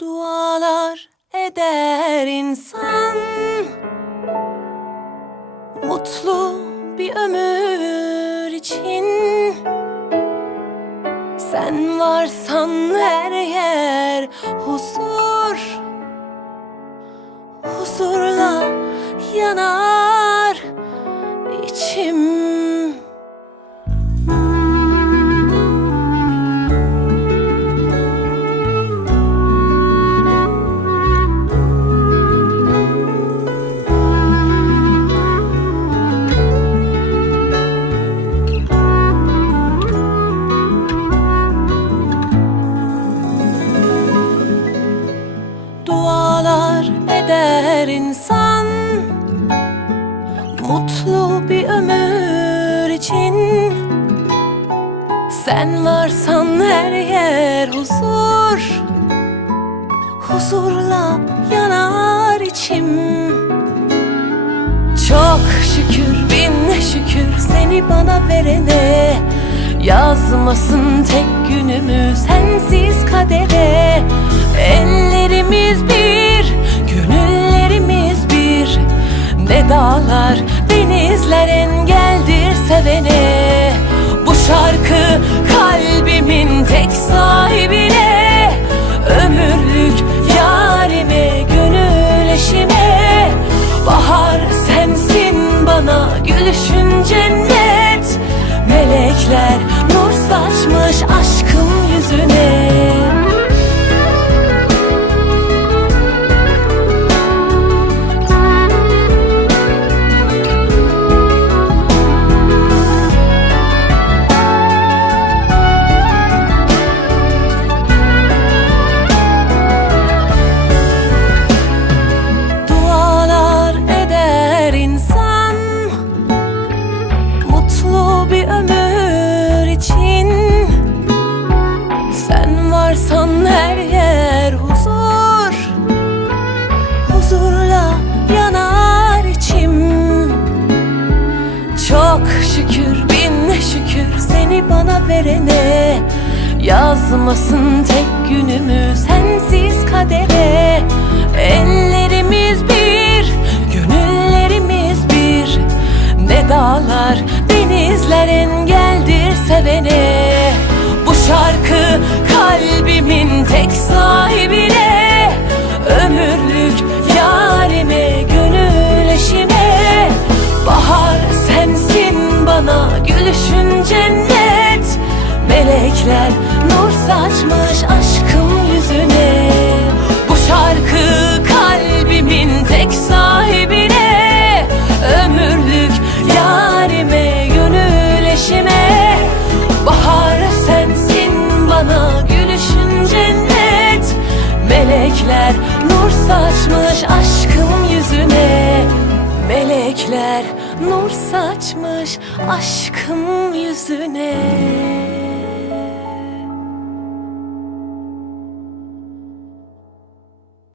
Dualar eder insan, mutlu bir ömür için. Sen varsan her yer huzur, huzurla yanar içim. Dualar eder insan, mutlu bir ömür için. Sen varsan her yer huzur, huzurla yanar içim. Çok şükür, bin şükür seni bana verene. Yazmasın tek günümü sensiz kadere. Ellerimiz bir, gönüllerimiz bir. Ne dağlar, denizler engeldir sevene. Bu şarkı kalbimin tek sahibine. Ömürlük yarime, gönül eşime. Bahar sensin bana, gülüşün cennet. Melekler nur saçmış aşkım yüzüne. Dualar eder insan, mutlu bir ömür için. Sen varsan her yer huzur, huzurla yanar içim. Çok şükür, bin şükür seni bana verene. Yazmasın tek günümü sensiz kadere. Ellerimiz bir, gönüllerimiz bir. Ne dağlar, denizler engeldir sevene. Bu şarkı kalbimin tek sahibine. Ömürlük yarime, gönül eşime. Bahar sensin bana, gülüşün cennet. Melekler nur saçmış aşkım yüzüne. Bu şarkı kalbimin tek sahibine. Ömürlük yarime, gönül eşime. Bahar sensin bana, gülüşün cennet. Melekler nur saçmış aşkım yüzüne. Melekler nur saçmış aşkım yüzüne.